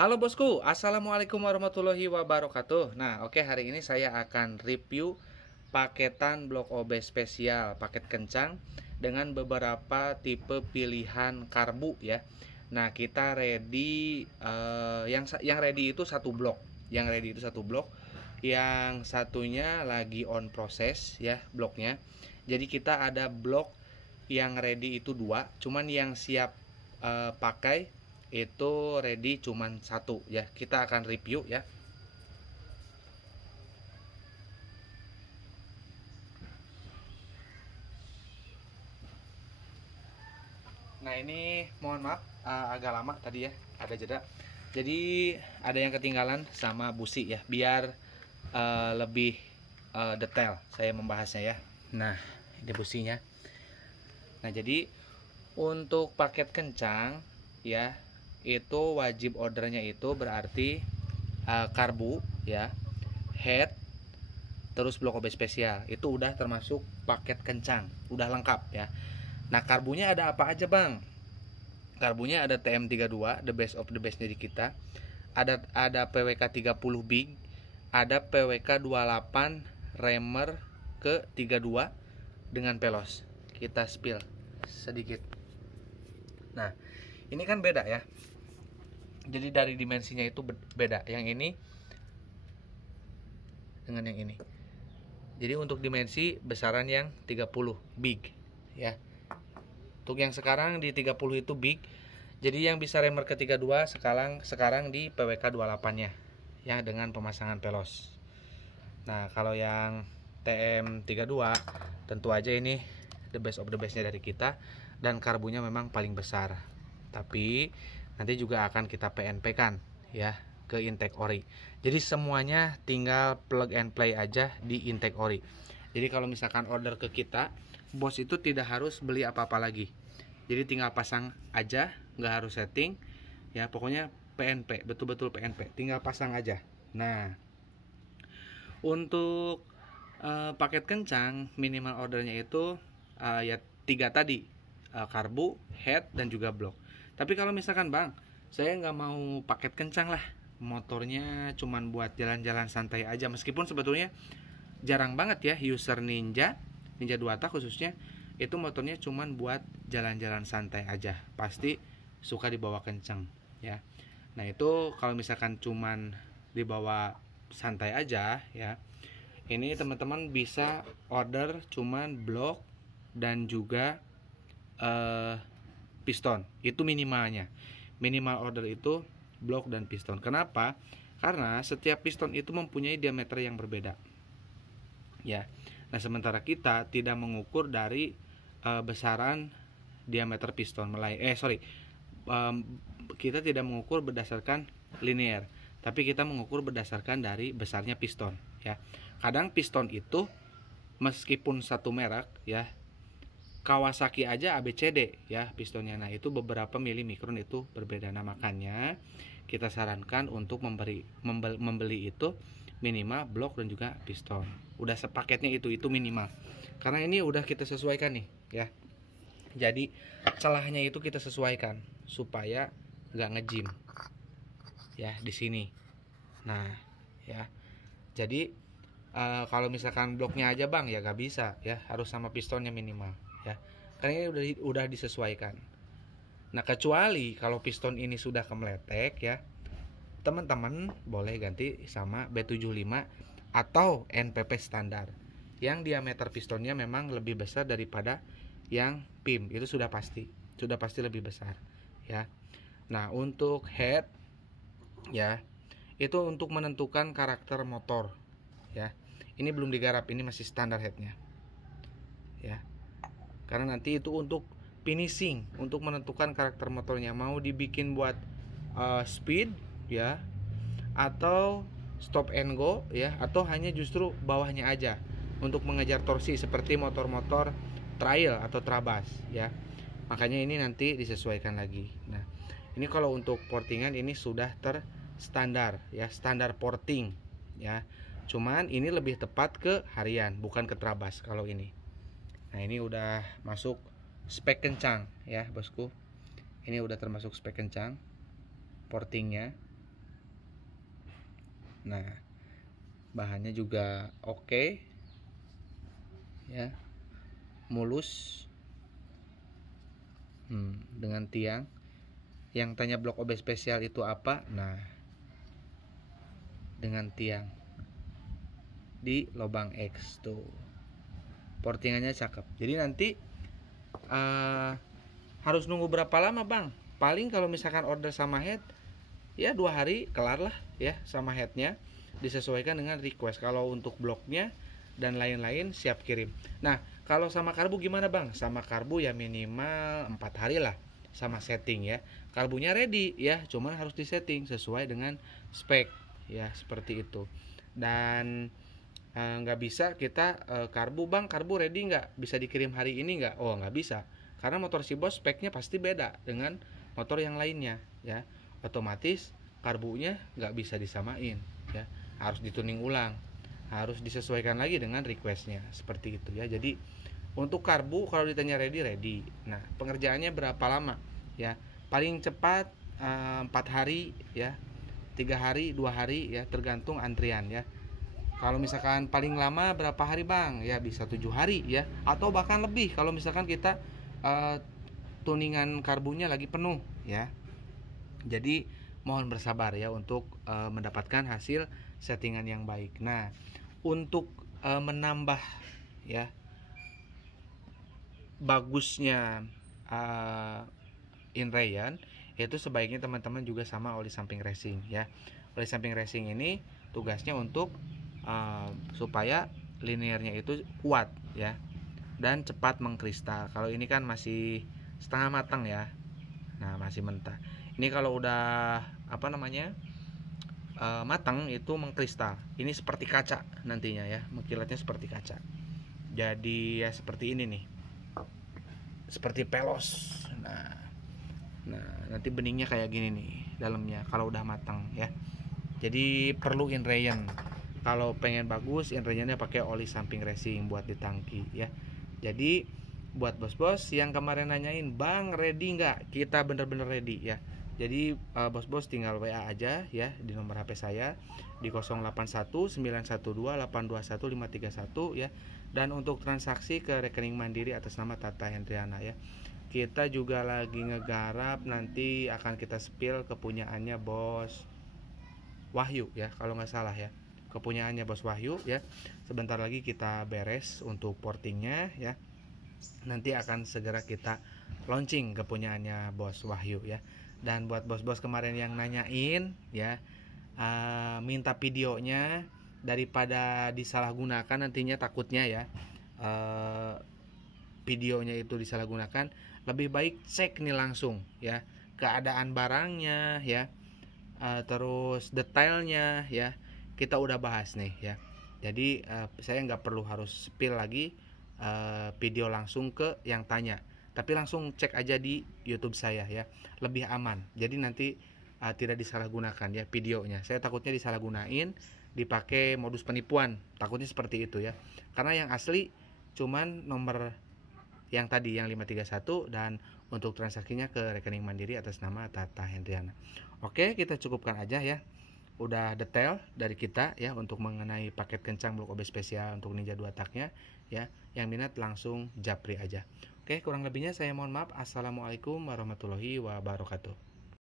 Halo bosku, assalamualaikum warahmatullahi wabarakatuh. Nah, oke, hari ini saya akan review paketan blok OB spesial, paket kencang dengan beberapa tipe pilihan karbu ya. Nah, kita ready yang ready itu satu blok, yang satunya lagi on proses ya bloknya. Jadi kita ada blok yang ready itu dua, cuman yang siap pakai itu ready cuman satu ya. Kita akan review ya. Nah, ini mohon maaf agak lama tadi ya, ada jeda. Jadi ada yang ketinggalan sama busi ya, biar lebih detail saya membahasnya ya. Nah, ini businya. Nah, jadi untuk paket kencang ya, itu wajib ordernya itu berarti karbu ya, head, terus blok OB spesial. Itu udah termasuk paket kencang, udah lengkap ya. Nah, karbunya ada apa aja, Bang? Karbunya ada TM32, the best of the best dari kita. Ada PWK 30 big, ada PWK 28 remer ke 32 dengan pelos. Kita spill sedikit. Nah, ini kan beda ya. Jadi dari dimensinya itu beda. Yang ini dengan yang ini. Jadi untuk dimensi besaran yang 30 big ya. Untuk yang sekarang di 30 itu big. Jadi yang bisa remer ke 32 sekarang di PWK 28-nya ya, dengan pemasangan pelos. Nah, kalau yang TM32 tentu aja ini the best of the bestnya dari kita, dan karbunya memang paling besar. Tapi nanti juga akan kita PNP kan ya ke intake ori. Jadi semuanya tinggal plug and play aja di intake ori. Jadi kalau misalkan order ke kita, bos itu tidak harus beli apa-apa lagi. Jadi tinggal pasang aja, nggak harus setting ya, pokoknya PNP, betul-betul PNP, tinggal pasang aja. Nah, untuk paket kencang minimal ordernya itu ya 3 tadi, karbu, head, dan juga blok. Tapi kalau misalkan Bang, saya nggak mau paket kencang lah, motornya cuman buat jalan-jalan santai aja, meskipun sebetulnya jarang banget ya user Ninja 2 tak khususnya itu motornya cuman buat jalan-jalan santai aja, pasti suka dibawa kenceng ya. Nah, itu kalau misalkan cuman dibawa santai aja ya, ini teman-teman bisa order cuman blok dan juga piston. Itu minimal order itu blok dan piston. Kenapa? Karena setiap piston itu mempunyai diameter yang berbeda ya. Nah, sementara kita tidak mengukur dari besaran diameter piston kita tidak mengukur berdasarkan linear, tapi kita mengukur berdasarkan dari besarnya piston ya. Kadang piston itu meskipun satu merek ya, Kawasaki aja ABCD ya pistonnya. Nah, itu beberapa milimikron itu berbeda. Nah, makanya kita sarankan untuk membeli itu minimal blok dan juga piston. Udah sepaketnya itu minimal. Karena ini udah kita sesuaikan nih ya. Jadi celahnya itu kita sesuaikan supaya nggak ngejim ya di sini. Nah ya, jadi kalau misalkan bloknya aja Bang ya nggak bisa ya, harus sama pistonnya minimal ya. Karena ini udah disesuaikan. Nah, kecuali kalau piston ini sudah kemeletek ya, teman-teman boleh ganti sama B75 atau NPP standar yang diameter pistonnya memang lebih besar daripada yang PIM. Itu sudah pasti lebih besar ya. Nah, untuk head ya, itu untuk menentukan karakter motor ya. Ini belum digarap, ini masih standar headnya ya. Karena nanti itu untuk finishing, untuk menentukan karakter motornya, mau dibikin buat speed ya, atau stop and go ya, atau hanya justru bawahnya aja untuk mengejar torsi seperti motor-motor trail atau trabas ya. Makanya ini nanti disesuaikan lagi. Nah, ini kalau untuk portingan ini sudah terstandar ya, standar porting ya. Cuman ini lebih tepat ke harian, bukan ke trabas kalau ini. Nah, ini udah masuk spek kencang ya bosku. Ini udah termasuk spek kencang portingnya Nah, bahannya juga oke, ya, mulus. Dengan tiang. Yang tanya blok OB spesial itu apa? Nah, dengan tiang di lubang X tuh, portingannya cakep. Jadi nanti harus nunggu berapa lama bang? Paling kalau misalkan order sama head, ya 2 hari kelar lah ya sama headnya, disesuaikan dengan request. Kalau untuk bloknya dan lain-lain siap kirim. Nah, kalau sama karbu gimana bang? Sama karbu ya minimal 4 hari lah sama setting ya. Karbunya ready ya, cuman harus disetting sesuai dengan spek ya, seperti itu. Dan nggak bisa kita karbu bang, karbu ready nggak, bisa dikirim hari ini nggak? Oh nggak bisa, karena motor si bos speknya pasti beda dengan motor yang lainnya ya. Otomatis karbunya nggak bisa disamain ya, harus dituning ulang, harus disesuaikan lagi dengan requestnya, seperti itu ya. Jadi untuk karbu kalau ditanya ready. Nah, pengerjaannya berapa lama ya? Paling cepat 4 hari ya, 3 hari, 2 hari ya, tergantung antrian ya. Kalau misalkan paling lama berapa hari bang? Ya bisa 7 hari ya, atau bahkan lebih kalau misalkan kita tuningan karbunya lagi penuh ya. Jadi mohon bersabar ya untuk mendapatkan hasil settingan yang baik. Nah, untuk menambah ya bagusnya inrayan, itu sebaiknya teman-teman juga sama oli samping racing ya. Oli samping racing ini tugasnya untuk supaya linearnya itu kuat ya dan cepat mengkristal. Kalau ini kan masih setengah matang ya, nah masih mentah. Ini kalau udah matang itu mengkristal. Ini seperti kaca nantinya ya, mengkilatnya seperti kaca. Jadi ya seperti ini nih, seperti pelos. Nah nanti beningnya kayak gini nih dalamnya kalau udah matang ya. Jadi perlu inrayan. Kalau pengen bagus, inrayannya pakai oli samping racing buat di tangki ya. Jadi buat bos-bos yang kemarin nanyain, bang ready nggak? Kita bener-bener ready ya. Jadi bos-bos tinggal WA aja ya di nomor HP saya di 081912821531 ya. Dan untuk transaksi ke rekening Mandiri atas nama Tata Hendriana ya. Kita juga lagi ngegarap, nanti akan kita spill kepunyaannya Bos Wahyu ya, kalau nggak salah ya, kepunyaannya Bos Wahyu ya. Sebentar lagi kita beres untuk portingnya ya, nanti akan segera kita launching kepunyaannya Bos Wahyu ya. Dan buat bos-bos kemarin yang nanyain ya, minta videonya, daripada disalahgunakan nantinya takutnya ya, videonya itu disalahgunakan, lebih baik cek nih langsung ya keadaan barangnya ya, terus detailnya ya, kita udah bahas nih ya. Jadi saya nggak perlu harus spill lagi video langsung ke yang tanya, tapi langsung cek aja di YouTube saya ya, lebih aman. Jadi nanti tidak disalahgunakan ya videonya. Saya takutnya disalahgunain, dipakai modus penipuan, takutnya seperti itu ya. Karena yang asli cuman nomor yang tadi yang 531, dan untuk transaksinya ke rekening Mandiri atas nama Tata Hendriana. Oke, kita cukupkan aja ya. Udah detail dari kita ya untuk mengenai paket kencang blok OB spesial untuk Ninja 2 taknya ya. Yang minat langsung japri aja. Oke, kurang lebihnya saya mohon maaf. Assalamualaikum warahmatullahi wabarakatuh.